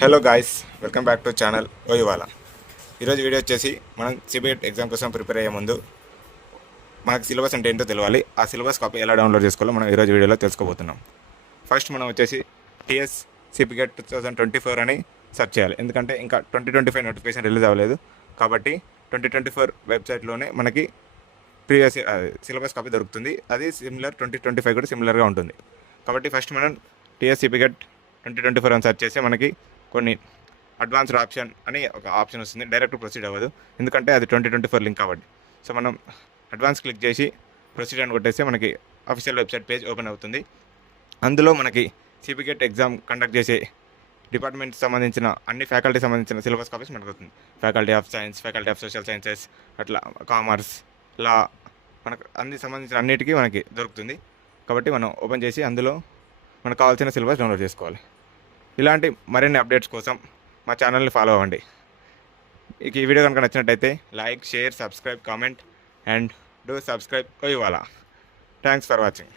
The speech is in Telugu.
Hello guys, welcome back to channel Oyivala. ఈరోజు వీడియో వచ్చేసి మనం సిబిఎట్ ఎగ్జామ్ కోసం ప్రిపేర్ అయ్యే ముందు మనకు సిలబస్ అంటే ఏంటో తెలియాలి. ఆ సిలబస్ కాపీ ఎలా డౌన్లోడ్ చేసుకోవాలో మనం ఈరోజు వీడియోలో తెలుసుకోబోతున్నాం. ఫస్ట్ మనం వచ్చేసి టీఎస్ సిపిగెట్ 2024 అని సెర్చ్ చేయాలి. ఎందుకంటే ఇంకా 2025 నోటిఫికేషన్ రిలీజ్ అవ్వలేదు. కాబట్టి 2024 వెబ్సైట్లోనే మనకి ప్రీవియస్ సిలబస్ కాపీ దొరుకుతుంది. అది సిమిలర్ 2025 కూడా సిమిలర్గా ఉంటుంది. కాబట్టి ఫస్ట్ మనం టీఎస్ సిపిగెట్ 2024 అని సెర్చ్ చేస్తే మనకి కొన్ని అడ్వాన్స్డ్ ఆప్షన్ అని ఒక ఆప్షన్ వస్తుంది. డైరెక్ట్ ప్రొసీడ్ అవ్వదు, ఎందుకంటే అది 2024 లింక్ కాబట్టి. సో మనం అడ్వాన్స్ క్లిక్ చేసి ప్రొసీడ్ అని కొట్టేస్తే మనకి అఫీషియల్ వెబ్సైట్ పేజ్ ఓపెన్ అవుతుంది. అందులో మనకి సిపిగెట్ ఎగ్జామ్ కండక్ట్ చేసే డిపార్ట్మెంట్కి సంబంధించిన అన్ని ఫ్యాకల్టీ సంబంధించిన సిలబస్ కాపీస్ మనకు వస్తుంది. Faculty of science, faculty of social sciences, అట్లా కామర్స్, లా, మనకు అన్ని సంబంధించిన అన్నిటికీ మనకి దొరుకుతుంది. కాబట్టి మనం ఓపెన్ చేసి అందులో మనకు కావాల్సిన సిలబస్ డౌన్లోడ్ చేసుకోవాలి. ఇలాంటి మరిన్ని అప్డేట్స్ కోసం మా ఛానల్ని ఫాలో అవ్వండి. ఈ వీడియో కనుక నచ్చినట్టయితే like, share, subscribe, comment and do subscribe ఇవ్వాలా. Thanks for watching.